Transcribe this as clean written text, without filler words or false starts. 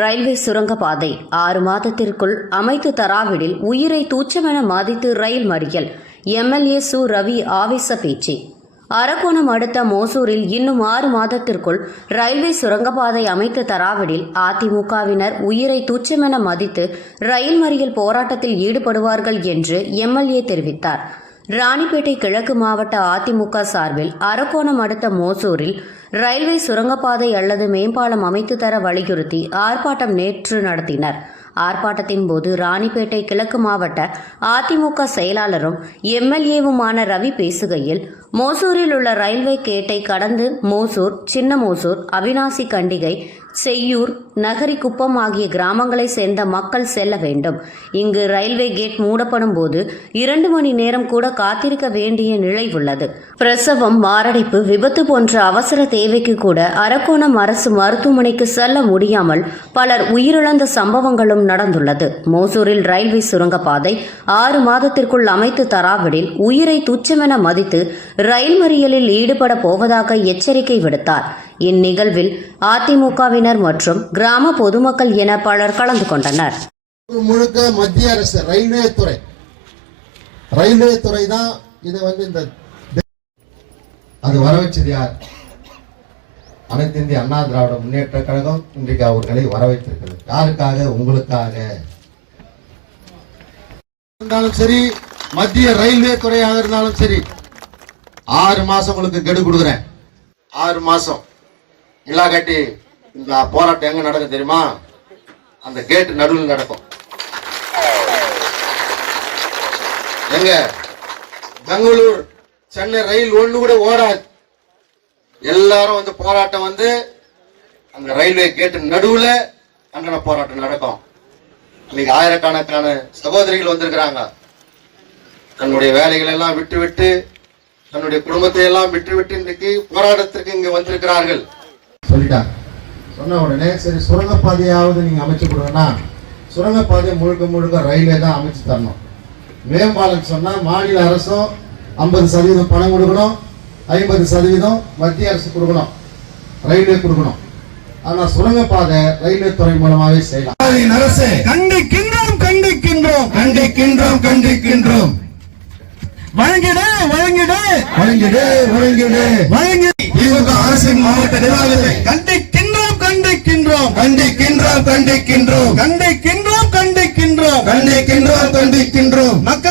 Railway சுரங்கப்பாதை 6 மாதத்திற்குள் அமைத்து தராவிடில் உயிரை தூச்சமென மதித்து ரயில் மறியல். எம்எல்ஏ சு. ரவி ஆவேச பேச்சு. அரக்கோணம் அடுத்த மோசூரில் இன்னும் 6 மாதத்திற்குள் ரயில்வே சுரங்கப்பாதை அமைத்து தராவிடில் அதிமுகவினர் உயிரை துச்சமென மதித்து ரயில் மறியல் போராட்டத்தில் ஈடுபடுவார்கள் என்று எம்எல்ஏ தெரிவித்தார். ராணிப்பேட்டை கிழக்கு மாவட்ட அதிமுக சார்பில் அரக்கோணம் அடுத்த மோசூரில் ரயில்வே சுரங்கப்பாதை அல்லது மேம்பாலம் அமைத்து தர வலியுறுத்தி ஆர்ப்பாட்டம் நேற்று நடத்தினர். ஆர்ப்பாட்டத்தின் போது ராணிப்பேட்டை கிழக்கு மாவட்ட அதிமுக செயலாளரும் எம்எல்ஏவுமான ரவி பேசுகையில், மோசூரில் உள்ள ரயில்வே கேட்டை கடந்து மோசூர், சின்ன மோசூர், அவினாசி கண்டிகை, செய்யூர், நகரிக்குப்பம் ஆகிய கிராமங்களை சேர்ந்த மக்கள் செல்ல வேண்டும். இங்கு ரயில்வே கேட் மூடப்படும் போது 2 மணி நேரம் கூட காத்திருக்க வேண்டிய நிலை உள்ளது. பிரசவம், மாரடைப்பு, விபத்து போன்ற அவசர தேவைக்கு கூட அரக்கோணம் அரசு மருத்துவமனைக்கு செல்ல முடியாமல் பலர் உயிரிழந்த சம்பவங்களும் நடந்துள்ளது. மோசூரில் ரயில்வே சுரங்கப்பாதை 6 மாதத்திற்குள் அமைத்து தராவிடில் உயிரை துச்சமென மதித்து ரயில் மறியலில் ஈடுபட போவதாக எச்சரிக்கை விடுத்தார். இந்நிகழ்வில் அதிமுகவினர் மற்றும் கிராம பொதுமக்கள் என பலர் கலந்து கொண்டனர். முழுக்க மத்திய அரசு ரயில்வே துறை தான் இது இந்த அது வர வச்சது யார்? அனைத்து இந்திய அண்ணா திராவிட முன்னேற்ற கழகம் இன்றைக்கு அவர்களை வர வைத்திருக்கிறது. யாருக்காக? உங்களுக்காக. இருந்தாலும் சரி, மத்திய ரயில்வே துறையாக இருந்தாலும் சரி, 6 மாசம் உங்களுக்கு கெடு கொடுக்குறேன். 6 மாசம் இல்லாட்டி இந்த போராட்டம் எங்க நடக்கும் தெரியுமா? அந்த கேட் நடுவில் நடக்கும். எங்க? பெங்களூர், சென்னை ரயில் ஒண்ணு கூட ஓடாது. எல்லாரும் போராட்டம் அந்த ரயில்வே கேட்டு நடுவுல கண்டன போராட்டம் நடக்கும். இன்னைக்கு ஆயிரக்கணக்கான சகோதரிகள் வந்திருக்கிறாங்க. தன்னுடைய வேலைகள் எல்லாம் விட்டு தன்னுடைய குடும்பத்தை எல்லாம் விட்டு இன்றைக்கு போராட்டத்திற்கு இங்க வந்திருக்கிறார்கள். சொல்லிட்டாங்க. சொன்ன உடனே சரி, சுரங்கப்பாதையாவது நீங்க அமைச்சு கொடுங்கன்னா, சுரங்கப்பாதை முழுக்க ரயில்வே தான் அமைச்சு தரணும். மேம்பாலம் சொன்னா மாநில அரசும் 50% பணம் கொடுக்கணும், 50% மத்திய அரசு கொடுக்கணும், ரயில்வே கொடுக்கணும். ஆனா சுரங்கப்பாதை ரயில்வே துறை மூலமாவே செய்யலாம். அரசு கண்டிக்கின்றோம். திமுக அரசின் மாவட்ட நிர்வாகத்தை கண்டிக்கின்றோம். மக்கள்